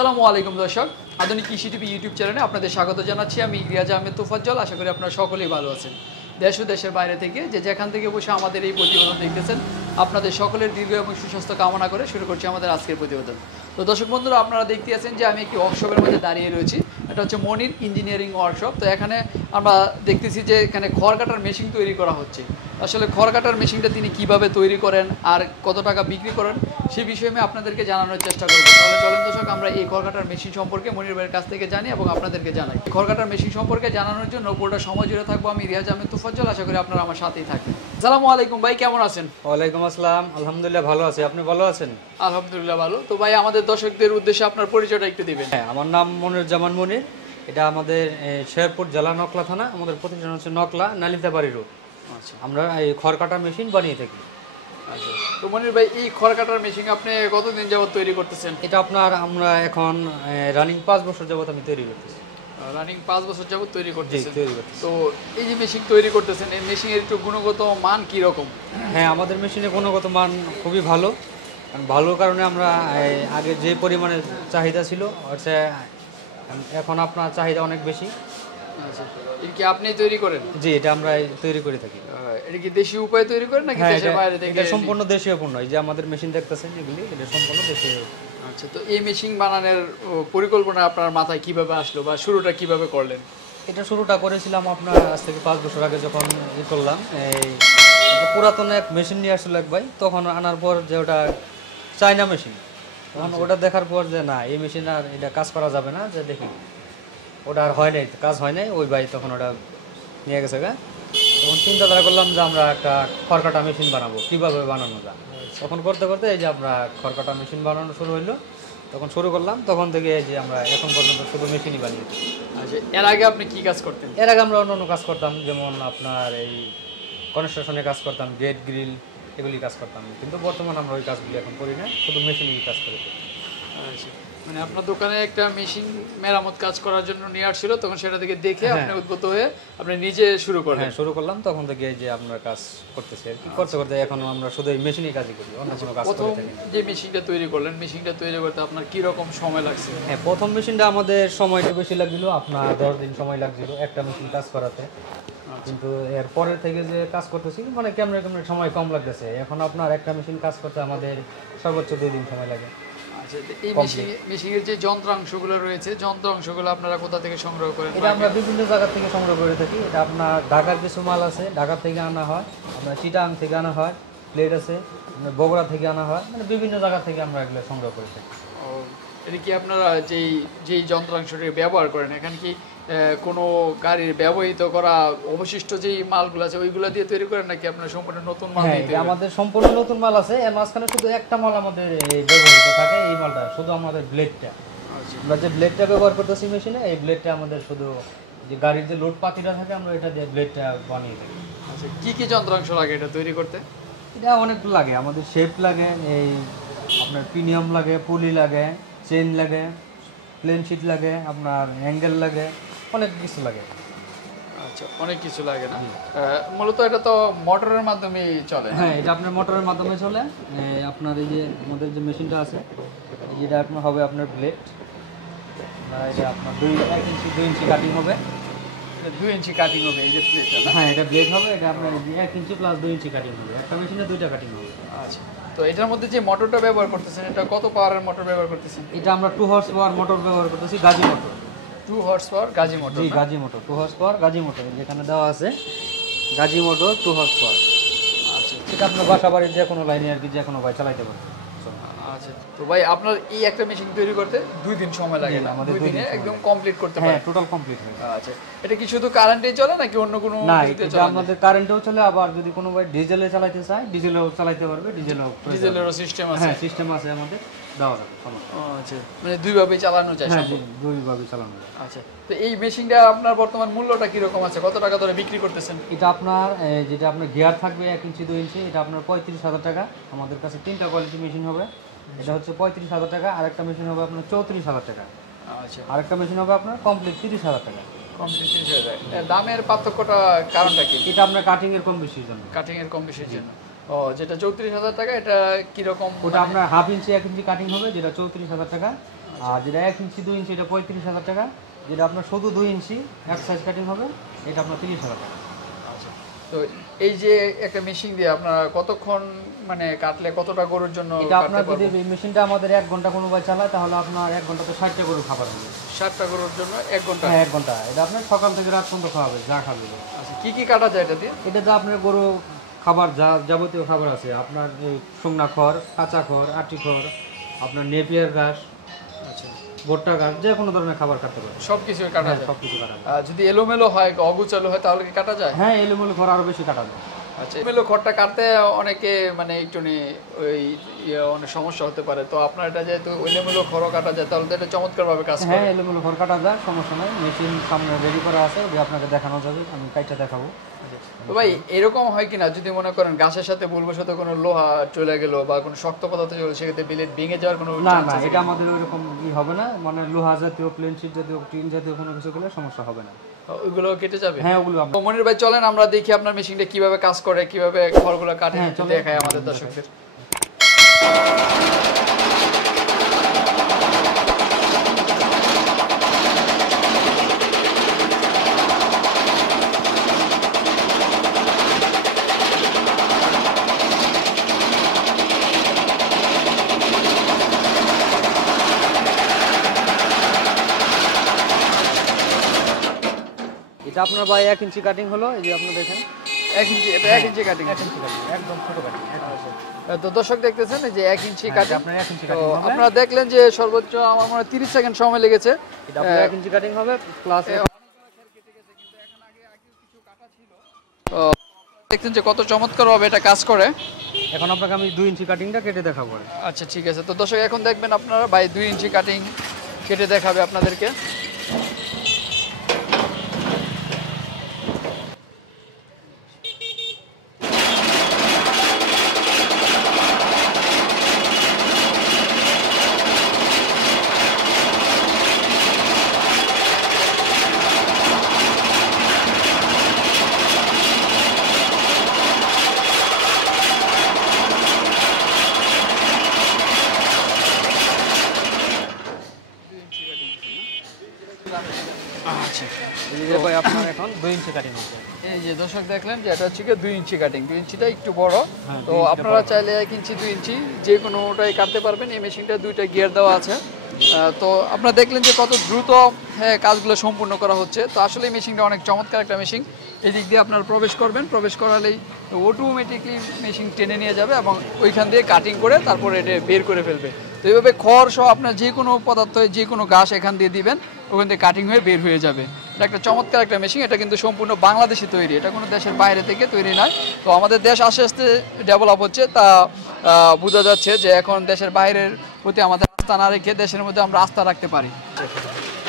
আসসালামু আলাইকুম দর্শক, আধুনিক কৃষি টিভি ইউটিউব চ্যানেলে আপনাদের স্বাগত জানাচ্ছি। আমি রিয়াজ আহমেদ তোফাজ্জল। আশা করি আপনারা সকলেই ভালো আছেন। দেশ ও দেশের বাইরে থেকে যেখান থেকে বসে আমাদের এই প্রতিবেদন দেখতেছেন, আপনাদের সকলের দীর্ঘ এবং সুস্বাস্থ্য কামনা করে শুরু করছি আমাদের আজকের প্রতিবেদন। তো দর্শক বন্ধুরা, আপনারা দেখতে আছেন যে আমি একটি ওয়ার্কশপের মধ্যে দাঁড়িয়ে রয়েছি। এটা হচ্ছে মনির ইঞ্জিনিয়ারিং ওয়ার্কশপ। তো এখানে আমরা দেখতেছি যে এখানে খড় কাটার মেশিন তৈরি করা হচ্ছে। আসলে খড় কাটার মেশিনটা তিনি কিভাবে তৈরি করেন আর কত টাকা বিক্রি করেন সেই বিষয়ে আমি আপনাদেরকে জানানোর চেষ্টা করব। তাহলে চলেন দর্শক, আমরা এই খড় কাটার মেশিন সম্পর্কে মনির ভাইয়ের কাছ থেকে জানি এবং আপনাদেরকে জানাই। খড় কাটার মেশিন সম্পর্কে জানানোর জন্য পুরোটা সময় জুড়ে থাকবো আমি রিয়াজ আহমেদ তোফাজ্জল। আশা করি আপনারা আমার সাথেই থাকবেন। আসসালামু আলাইকুম ভাই, কেমন আছেন? ওয়ালাইকুম আসসালাম, আলহামদুলিল্লাহ ভালো আছি। আপনি ভালো আছেন? আলহামদুলিল্লাহ ভালো। তো ভাই, আমাদের দর্শকদের উদ্দেশ্যে আপনার পরিচয়টা একটু দিবেন। হ্যাঁ, আমার নাম মনিরুজ্জামান মনির। এটা আমাদের শেরপুর জেলা নকলা থানা। আমাদের প্রতিষ্ঠান হচ্ছে নকলা নালিতাবাড়ি রোড। আচ্ছা আমরা এই খড় কাটা মেশিন বানিয়ে থাকি। আচ্ছা। তো মনির ভাই, এই খড় কাটার মেশিন আপনি কতদিন যাবত তৈরি করতেছেন? এটা আমরা এখন রানিং 5 বছর যাবত আমি তৈরি করতেছি। রানিং 5 বছর যাবত তৈরি করতেছেন। তৈরি করতেছি। তো এই যে মেশিন তৈরি করতেছেন, এই মেশিনের একটু গুণগত মান কি রকম? হ্যাঁ, আমাদের মেশিনের গুণগত মান খুবই ভালো। কারণ ভালো কারণে আমরা আগে যে পরিমাণে চাহিদা ছিল হচ্ছে এখন আপনার চাহিদা অনেক বেশি। আচ্ছা, এটা কি আপনি তৈরি করেন? জি, এটা আমরা তৈরি করে থাকি। এটা কি দেশীয় উপায়ে তৈরি করেন নাকি হ্যাঁ, দেশের বাইরে থেকে? এটা সম্পূর্ণ দেশীয় পণ্য। এই যে আমাদের মেশিন দেখতেছেন এগুলি, এটা সম্পূর্ণ দেশীয়। আচ্ছা, তো এই মেশিন বানানোর পরিকল্পনা আপনার মাথায় কিভাবে আসলো বা শুরুটা কিভাবে করলেন? এটা শুরুটা করেছিলাম আপনার আজ থেকে 5 বছর আগে, যখন করলাম এই একটা পুরাতন এক মেশিন নিয়ে আসলো এক ভাই। তখন আনার পর যে ওটা চায়না মেশিন, তখন ওটা দেখার পর যে না, এই মেশিন আর এটা কাজ করা যাবে না, যে দেখি ওটা আর হয় নাই, কাজ হয় নাই। ওই ভাই তখন ওটা নিয়ে গেছে গা। তখন চিন্তাধারা করলাম যে আমরা একটা খড় কাটা মেশিন বানাবো, কীভাবে বানানো যায়। তখন করতে করতে এই যে আমরা খড় কাটা মেশিন বানানো শুরু হইলো। তখন শুরু করলাম, তখন থেকে এই যে আমরা এখন পর্যন্ত শুধু মেশিনই বানিয়েছি। আচ্ছা, এর আগে আপনি কি কাজ করতেন? এর আগে আমরা অন্য অন্য কাজ করতাম, যেমন আপনার এই কনস্ট্রাকশনে কাজ করতাম, গেট গ্রিল এগুলি কাজ করতাম। কিন্তু বর্তমানে আমরা ওই কাজগুলি এখন করি না, শুধু মেশিনই কাজ করি। আচ্ছা, মানে আপনার দোকানে একটা মেশিন মেরামত কাজ করার জন্য নিয়ে আসছিল, তখন সেটা থেকে দেখে আপনি উদ্বুদ্ধ হয়ে আপনি নিজে শুরু করলেন? হ্যাঁ, শুরু করলাম। তখন থেকে এই যে আমরা কাজ করতেছি আর কি। করতে করতে এখন আমরা শুধু এই মেশিনই কাজই করি, অন্য কোনো কাজ প্রথম করে থাকি না। যে মেশিনটা তৈরি করলেন, মেশিনটা তৈরি করতে আপনার কি রকম সময় লাগছে? হ্যাঁ, প্রথম মেশিনটা আমাদের সময়টা বেশি লাগছিল, আপনার 10 দিন সময় লাগছিল একটা মেশিন কাজ করাতে। কিন্তু এর পরের থেকে যে কাজ করতেছি, মানে কেমন কেমন সময় কম লাগতেছে। এখন আপনার একটা মেশিন কাজ করতে আমাদের সর্বোচ্চ 2 দিন সময় লাগে। আচ্ছা, এই মেশিনের যে যন্ত্রাংশগুলো রয়েছে, যন্ত্রাংশগুলো আপনারা কোথা থেকে সংগ্রহ করেন? এটা আমরা বিভিন্ন জায়গা থেকে সংগ্রহ করে থাকি। এটা আপনার ঢাকার কিছু মাল আছে, ঢাকা থেকে আনা হয়, আপনার চিটাং থেকে আনা হয়, প্লেট আছে, আপনার বগুড়া থেকে আনা হয়, মানে বিভিন্ন জায়গা থেকে আমরা এগুলো সংগ্রহ করে থাকি। ও, এটা কি আপনারা যেই যন্ত্রাংশটি ব্যবহার করেন, এখানে কি কোনো গাড়ির ব্যবহৃত করা অবশিষ্ট যেই মালগুলো আছে ওইগুলো দিয়ে তৈরি করেন নাকি আপনারা সম্পূর্ণ নতুন মাল হ্যাঁ, দিয়ে তৈরি করেন? আমাদের সম্পূর্ণ নতুন মাল আছে। এর মাঝখানে শুধু একটা মাল আমাদের এই ব্যবহৃত থাকে, এই মালটা শুধু আমাদের ব্লেডটা। আচ্ছা আমরা যে ব্লেডটা ব্যবহার করতেছি মেশিনে, এই ব্লেডটা আমাদের শুধু যে গাড়ির যে লোড পাতিটা থাকে, আমরা এটা দিয়ে ব্লেডটা বানিয়ে থাকি। আচ্ছা, কি যন্ত্রাংশ লাগে এটা তৈরি করতে? এটা অনেকগুলো লাগে আমাদের। শেপ লাগে, এই আপনার প্রিমিয়াম লাগে, পুলি লাগে, চেন লাগে, প্লেন শিট লাগে, আপনার অ্যাঙ্গেল লাগে, অনেক কিছু লাগে। আচ্ছা, অনেক কিছু লাগে না? মূলত এটা তো মোটরের মাধ্যমে চলে। হ্যাঁ, এটা আপনার মোটরের মাধ্যমে চলে। আপনার এই যে আমাদের যে মেশিনটা আছে, যেটা আপনার হবে আপনার ব্লেড, এটা আপনার 1 ইঞ্চি 2 ইঞ্চি কাটিং হবে। 2 ইঞ্চি কাটিং হবে এই যে প্লেটটা না? হ্যাঁ, এটা ব্লেড হবে। এটা আপনার 1 ইঞ্চি প্লাস 2 ইঞ্চি কাটিং হবে। একটা মেশিনে 2টা কাটিং হবে। আচ্ছা, তো এটার মধ্যে যে মোটরটা ব্যবহার করতেছেন, এটা কত পাওয়ারের মোটর ব্যবহার করতেছেন? এটা আমরা 2 হর্স পাওয়ার মোটর ব্যবহার করতেছি, Gazi motor. 2 horse power Gazi motor? জি, Gazi motor, 2 horse power Gazi motor যেখানে দেওয়া আছে, গাজি মোটর 2 হর্স পাওয়ার। আচ্ছা এটা আপনার বাসা বাড়ির যে কোনো লাইনে আর কি, যে কোনো ভাই চালাইতে পারবে। আচ্ছা, তো ভাই আপনার এই একটা মেশিন তৈরি করতে 2 দিন সময় লাগে না? আমাদের 2 2 দিন দিনে সময় একদম লাগে। কমপ্লিট করতে হ্যাঁ, পারেন? টোটাল কমপ্লিট হয়ে যায়। আচ্ছা, এটা কি শুধু কারেন্টেই চলে নাকি অন্য কোনো না, কিছুতে এটা চলে? আমাদের কারেন্টেও চলে, আবার যদি কোনো ভাই ডিজেলে চালাইতে চায় ডিজেলেও চালাইতে পারবে, ডিজেলেরও সিস্টেম আছে? হ্যাঁ, সিস্টেম আছে আমাদের, দেওয়া যাবে সমস্যা। আচ্ছা, মানে দুইভাবে চালানো যায়? হ্যাঁ, সম্ভব? দুইভাবে চালানো যায়। আচ্ছা, তো এই মেশিনটা আপনার বর্তমান মূল্যটা কি রকম আছে? কত টাকা ধরে বিক্রি করতেছেন? এটা আপনার যেটা আপনার গিয়ার থাকবে 1 ইঞ্চি 2 ইঞ্চি, এটা আপনার 35,000 টাকা। আমাদের কাছে 3টা কোয়ালিটি মেশিন হবে। এটা হচ্ছে 35,000 টাকা, আরেকটা মেশিন হবে আপনার 34,000 টাকা, আচ্ছা, আরেকটা মেশিন হবে আপনার কমপ্লিট 30,000 টাকা। কমপ্লিট 30,000। দামের পার্থক্যটা কারণটা কি? এটা আপনার কাটিং এর কম বেশির জন্য। কাটিং এর কম বেশির জন্য? ও, যেটা 34,000 টাকা, এটা কিরকম? ওটা আপনার 1/2 ইঞ্চি 1 ইঞ্চি কাটিং হবে, যেটা 34,000 টাকা। আর যেটা 1 ইঞ্চি 2 ইঞ্চি এটা 35,000 টাকা। যেটা আপনার শুধু 2 ইঞ্চি এক সাইজ কাটিং হবে এটা আপনার 30,000 টাকা। তো এই যে একটা মেশিন দিয়ে আপনারা কতক্ষণ মানে কাটলে কতটা গরুর জন্য এটা আপনার যদি এই মেশিনটা আমাদের 1 ঘন্টা কোনো ভাই চালায় তাহলে আপনার 1 ঘন্টাতে 60টা গরু খাবার হবে। 60টা গরুর জন্য 1 ঘন্টা? হ্যাঁ 1 ঘন্টা। এটা আপনার সকাল থেকে রাত পর্যন্ত খাওয়াবে যা খাবে। আচ্ছা, কি কি কাটা যায় এটা দিয়ে? এটা তো আপনার গরু খাবার যা যাবতীয় খাবার আছে আপনার শুকনা খড়, কাঁচা খড়, আটি খড়, আপনার নেপিয়ার ঘাস, আচ্ছা, ভুট্টা ঘাস, যে কোনো ধরনের খাবার কাটতে পারে। সবকিছু কাটা যায়? সবকিছু কাটা যায়। যদি এলোমেলো হয় অগুচালো হয় তাহলে কি কাটা যায়? হ্যাঁ এলোমেলো খড় আরো বেশি কাটা যায়। আচ্ছা, এলোমেলো খড়টা কাটতে অনেকে মানে একটু ওই অনেক সমস্যা হতে পারে, তো আপনার এটা যেহেতু এলোমেলো খড় কাটা যায় তাহলে তো এটা চমৎকারভাবে কাজ করে। হ্যাঁ এলোমেলো খড় কাটা যায়, সমস্যা নাই। মেশিন সামনে রেডি করা আছে, ওটা আপনাকে দেখানো যাবে, আমি কাইটা দেখাবো। তো ভাই এরকম হয় কিনা যদি মনে করেন ঘাসের সাথে বুলবুর সাথে কোনো লোহা চলে গেল বা কোনো শক্ত পদার্থ চলে, সেক্ষেত্রে ব্লেড ভেঙে যাওয়ার কোনো না না, এটা আমাদের ওইরকম হবে না। মানে লোহা জাতীয়, প্লেন শিট জাতীয়, টিন জাতীয় কোনো কিছু গেলে সমস্যা হবে না। ওইগুলো কেটে যাবে? হ্যাঁ ওগুলো তো মনির ভাই চলেন আমরা দেখি আপনার মেশিনটা কিভাবে কাজ করে, কিভাবে খড়গুলো কাটে, দেখায় আমাদের দর্শকদের। এটা আপনার ভাই 1 ইঞ্চি কাটিং হলো, এই যে আপনি দেখেন 1 ইঞ্চি, এটা 1 ইঞ্চি কাটিং? 1 ইঞ্চি কাটিং, একদম ছোট কাটিং। তো দর্শক দেখতেছেন এই যে 1 ইঞ্চি কাটিং। আপনার 1 ইঞ্চি তো কাটিং হবে। আপনারা দেখলেন যে সর্বোচ্চ আমার মনে হয় 30 সেকেন্ড সময় লেগেছে। এটা আপনার 1 ইঞ্চি কাটিং হবে প্লাস দেখছেন যে কত চমৎকার ভাবে এটা কাজ করে। এখন আপনাকে আমি 2 ইঞ্চি কাটিংটা কেটে দেখাবো। আচ্ছা ঠিক আছে, তো দর্শক এখন দেখবেন আপনারা ভাই 2 ইঞ্চি কাটিং কেটে দেখাবে আপনাদেরকে। আচ্ছা, এই যে ভাই আপনার এখন 2 ইঞ্চি কাটিং হচ্ছে। এই যে দর্শক দেখলেন যে এটা হচ্ছে 2 ইঞ্চি কাটিং। 2 ইঞ্চিটা একটু বড়। হ্যাঁ, তো আপনারা চাইলে 1 ইঞ্চি 2 ইঞ্চি যে কোনোটাই কাটতে পারবেন। এই মেশিনটা 2টা গিয়ার দেওয়া আছে। তো আপনারা দেখলেন যে কত দ্রুত কাজগুলো সম্পূর্ণ করা হচ্ছে। তো আসলে এই মেশিনটা অনেক চমৎকার একটা মেশিন। এই দিক দিয়ে আপনারা প্রবেশ করবেন, প্রবেশ করালেই অটোমেটিকলি মেশিন টেনে নিয়ে যাবে এবং ওইখান দিয়ে কাটিং করে তারপরে এটা বের করে ফেলবে। তো এইভাবে খড় সহ আপনার যে কোনো পদার্থ, যে কোনো ঘাস এখান দিয়ে দিবেন, ওখান থেকে কাটিং হয়ে বের হয়ে যাবে। এটা একটা চমৎকার একটা মেশিন। এটা কিন্তু সম্পূর্ণ বাংলাদেশি তৈরি, এটা কোনো দেশের বাইরে থেকে তৈরি নয়। তো আমাদের দেশ আস্তে আস্তে ডেভেলপ হচ্ছে, তা বোঝা যাচ্ছে যে এখন দেশের বাইরের প্রতি আমাদের আস্থা না রেখে দেশের মধ্যে আমরা আস্থা রাখতে পারি।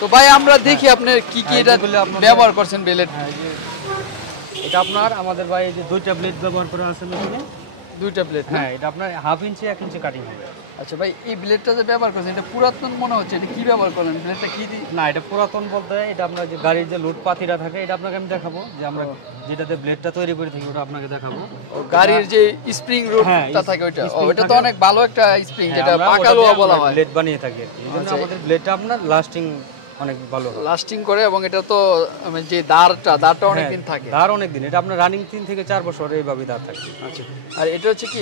তো ভাই আমরা দেখি আপনার কি কি এটা ব্যবহার করছেন ব্লেড। এটা আপনার আমাদের ভাই এই যে 2টা ব্লেড ব্যবহার করা আছে মেশিনে। 2টা ব্লেড? হ্যাঁ এটা আপনার 1/2 ইঞ্চি 1 ইঞ্চি কাটিং হবে। আচ্ছা ভাই, এই ব্লেডটা যে ব্যবহার করছেন এটা পুরাতন মনে হচ্ছে, এটা কি ব্যবহার করলেন? ব্লেডটা কি না, এটা পুরাতন বলতে এটা আপনার যে গাড়ির যে লোড পাতিরা থাকে এটা আপনাকে আমি দেখাবো, যে আমরা যেটাতে ব্লেডটা তৈরি করে থাকি ওটা আপনাকে দেখাবো। গাড়ির যে স্প্রিং রুটটা থাকে ওইটা? ওটা তো অনেক ভালো একটা স্প্রিং, যেটা পাকা লোহা বলা হয়। ব্লেড বানিয়ে থাকি আর কি। এইজন্য আমাদের ব্লেডটা আপনার লাস্টিং অনেক ভালো হয়, লাস্টিং করে, এবং এটা তো যে দাঁড়টা অনেক দিন থাকে। দাঁড় অনেক দিন, এটা আপনার রানিং 3 থেকে 4 বছর এইভাবে দাঁড় থাকে। আচ্ছা, আর এটা হচ্ছে কি?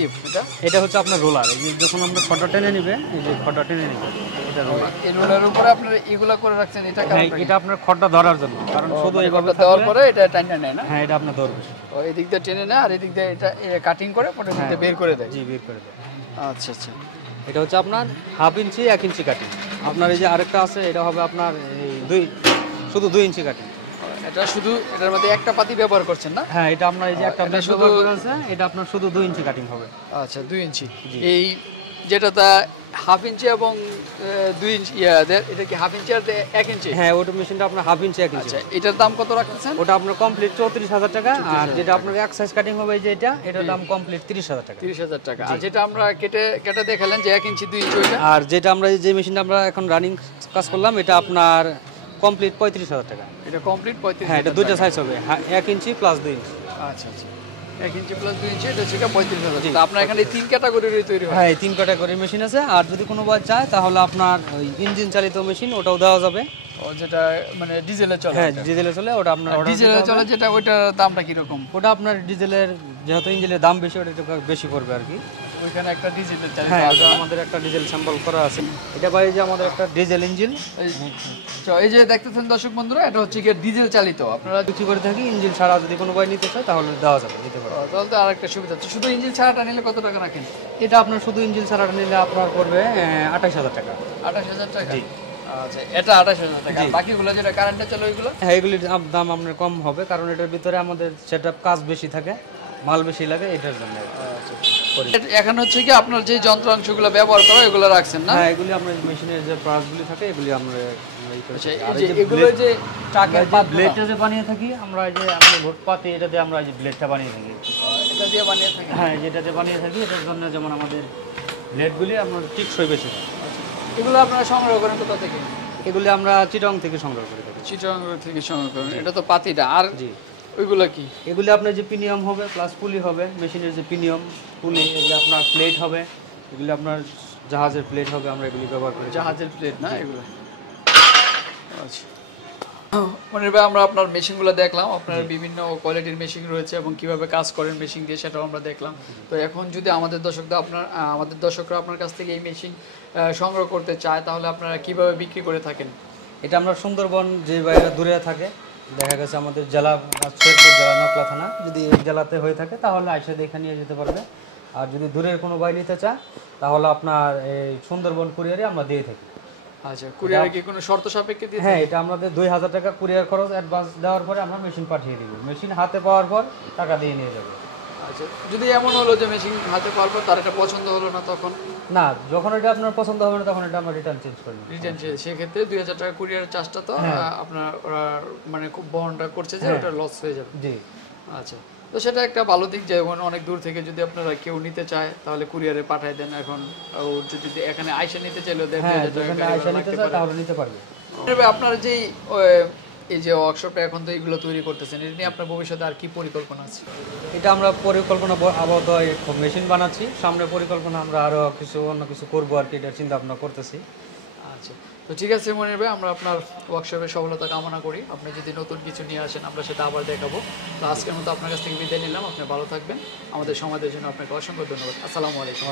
এটা হচ্ছে আপনার রোলার। এই যে যখন আমরা খড়টা টেনে নিবে, এই যে খড়টা টেনে নিবে, এটা রোলার। এই রোলারের উপরে আপনারা এগুলা করে রাখছেন, এটা হ্যাঁ এটা আপনার খড়টা ধরার জন্য, কারণ শুধু এইভাবে দেওয়ার পরে এটা টাইনা নেয় না? হ্যাঁ এটা আপনার ধরবে। ও এই দিক দিয়ে টেনে নেয় আর এই দিক দিয়ে এটা কাটিং করে পরে বের করে দেয়? জি বের করে দেয়। আচ্ছা আচ্ছা, এটা হচ্ছে আপনার 1/2 ইঞ্চি 1 ইঞ্চি কাটিং। আপনার এই যে আরেকটা আছে, এটা হবে আপনার শুধু 2 ইঞ্চি কাটিং। এটা শুধু এটার মধ্যে একটা পাতি ব্যবহার করছেন না? হ্যাঁ এটা আপনার এই যে একটা ব্লেড ব্যবহার করা আছে, এটা আপনার শুধু 2 ইঞ্চি কাটিং হবে। আচ্ছা 2 ইঞ্চি। এই যেটাতে 1/2 ইঞ্চি এবং 2 ইঞ্চি, এটা কি 1/2 ইঞ্চি আর 1 ইঞ্চি? হ্যাঁ ওটা মেশিনটা আপনার 1/2 ইঞ্চি 1 ইঞ্চি। আচ্ছা, এটার দাম কত রাখতেছেন? ওটা আপনার কমপ্লিট 34,000 টাকা। আর যেটা আপনার এক সাইজ কাটিং হবে এই যে এটার দাম কমপ্লিট 30,000 টাকা। 30,000 টাকা। আর যেটা আমরা কেটে দেখালেন যে 1 ইঞ্চি 2 ইঞ্চি ওইটা? আর যেটা আমরা যে মেশিনটা আমরা এখন রানিং কাজ করলাম এটা আপনার কমপ্লিট 35,000 টাকা। এটা কমপ্লিট 35,000? হ্যাঁ এটা দুইটা সাইজ হবে, 1 ইঞ্চি প্লাস 2 ইঞ্চি। আচ্ছা আচ্ছা। 1 ইঞ্চি প্লাস 2 ইঞ্চি, এটা হচ্ছে 35,000। তো আপনার এখানে 3 ক্যাটাগরিরই তৈরি হয়? হ্যাঁ, 3 ক্যাটাগরি মেশিন আছে। আর যদি কোনো ভাই চায় তাহলে আপনার ওই ইঞ্জিন চালিত মেশিন ওটাও দেওয়া যাবে। ও, যেটা মানে ডিজেলে চলে? হ্যাঁ, ডিজেলে চলে, ওটা আপনার অর্ডার দিতে ডিজেলে হবে। চলে যেটা, ওইটার দামটা কি রকম? ওটা আপনার ডিজেলের, যেহেতু ইঞ্জিনের দাম বেশি, ওটা একটু বেশি পড়বে আর কি। ওইখানে একটা ডিজেলের চালিত হ্যাঁ, আছে। এটা আমাদের একটা ডিজেল স্যাম্পল করা আছে। এটা ভাই যে আমাদের একটা ডিজেল ইঞ্জিন এই যে দেখতেছেন দর্শক বন্ধুরা, এটা হচ্ছে কি ডিজেল চালিত। আপনারা বিক্রি করে থাকি। ইঞ্জিন ছাড়া যদি কোনো ভাই নিতে চায় তাহলে দেওয়া যাবে, দিতে পারবে। তাহলে তো আরেকটা সুবিধা আছে। শুধু ইঞ্জিন ছাড়াটা নিলে কত টাকা রাখেন? এটা আপনার শুধু ইঞ্জিন ছাড়াটা নিলে আপনার পড়বে 28,000 টাকা। 28,000 টাকা? জি। আচ্ছা, এটা 28,000 টাকা। আর বাকিগুলো যেটা কারেন্টে চলে ওইগুলো? হ্যাঁ, এগুলির দাম আপনার কম হবে, কারণ এটার ভিতরে আমাদের সেটআপ কাজ বেশি থাকে, মাল বেশি লাগে, এটার জন্য করি। এখানে হচ্ছে কি আপনার যে যন্ত্রাংশগুলো ব্যবহার করা এগুলো রাখছেন না? হ্যাঁ, এগুলি আমরা মেশিনের যে পার্টসগুলি থাকে এগুলি আমরা এই করে আচ্ছা, থাকি। এই আর যে এই যে এগুলো যে ট্রাকের ব্লেডটা যে বানিয়ে থাকি আমরা, এই যে আপনি ভোট পাতে এটাতে আমরা এই যে ব্লেডটা বানিয়ে থাকি। এটা দিয়ে বানিয়ে থাকেন? হ্যাঁ, যেটাতে বানিয়ে থাকি, এটার জন্য যেমন আমাদের ব্লেডগুলি আপনার টিকসই বেশি থাকে। এগুলো আপনারা সংগ্রহ করেন কোথা থেকে? এগুলি আমরা চিটং থেকে সংগ্রহ করে থাকি। চিটাগাং থেকে সংগ্রহ করেন। এটা তো পাতিটা। আর জি, ওইগুলো কি? এগুলি আপনার যে প্রিমিয়াম হবে প্লাস পুলি হবে, মেশিনের যে প্রিমিয়াম পুলি, এই যে আপনার প্লেট হবে, এগুলি আপনার জাহাজের প্লেট হবে, আমরা এগুলি ব্যবহার করি। জাহাজের প্লেট না এগুলো? আচ্ছা, মনির ভাই, আমরা আপনার মেশিনগুলো দেখলাম। আপনার বিভিন্ন কোয়ালিটির মেশিন রয়েছে এবং কিভাবে কাজ করেন মেশিন দিয়ে সেটাও আমরা দেখলাম। তো এখন যদি আমাদের দর্শকরা আপনার কাছ থেকে এই মেশিন সংগ্রহ করতে চায়, তাহলে আপনারা কিভাবে বিক্রি করে থাকেন? এটা আমরা সুন্দরবন যে বাইরে দূরে থাকে, দেখা গেছে আমাদের জেলা শেরপুর জেলা নকলা থানা, যদি এই জেলাতে হয়ে থাকে তাহলে আইসা দেখে নিয়ে যেতে পারবে। আর যদি দূরের কোনো বাই নিতে চায় তাহলে আপনার এই সুন্দরবন কুরিয়ারে আমরা দিয়ে থাকি। আচ্ছা, কুরিয়ারে কি কোনো শর্ত সাপেক্ষে দিয়ে? হ্যাঁ, এটা আমাদের 2,000 টাকা কুরিয়ার খরচ অ্যাডভান্স দেওয়ার পরে আমরা মেশিন পাঠিয়ে দিব। মেশিন হাতে পাওয়ার পর টাকা দিয়ে নিয়ে যাবে। আচ্ছা, যদি এমন হলো যে মেশিন হাতে পাওয়ার পর তার এটা পছন্দ হলো না, তখন? না, যখন এটা আপনার পছন্দ হবে না তখন এটা আমরা রিটার্ন চেঞ্জ করে নিই। রিটার্ন, সেক্ষেত্রে 2,000 টাকা কুরিয়ার চার্জটা তো আপনার ওরা মানে খুব বহনটা করছে যে ওটা লস হয়ে যাবে। জি। আচ্ছা, তো সেটা একটা ভালো দিক, যে অনেক দূর থেকে যদি আপনারা কেউ নিতে চায় তাহলে কুরিয়ারে পাঠিয়ে দেন। এখন ও যদি এখানে আইসা নিতে চাইলেও দেন, হ্যাঁ, যখন আইসা নিতে চায় তাহলে নিতে পারবে। আপনার যে এই যে ওয়ার্কশপটা এখন তো এগুলো তৈরি করতেছেন, এটা নিয়ে আপনার ভবিষ্যতে আর কি পরিকল্পনা আছে? এটা আমরা পরিকল্পনা আপাতত মেশিন বানাচ্ছি, সামনে পরিকল্পনা আমরা আরো অন্য কিছু করবো আর কি, এটা চিন্তা ভাবনা করতেছি। আচ্ছা, তো ঠিক আছে মনির ভাই, আমরা আপনার ওয়ার্কশপের সফলতা কামনা করি। আপনি যদি নতুন কিছু নিয়ে আসেন আমরা সেটা আবার দেখাবো। তো আজকের মতো আপনার কাছ থেকে বিদায় নিলাম। আপনি ভালো থাকবেন। আমাদের সমাজের জন্য আপনাকে অসংখ্য ধন্যবাদ। আসসালামু আলাইকুম।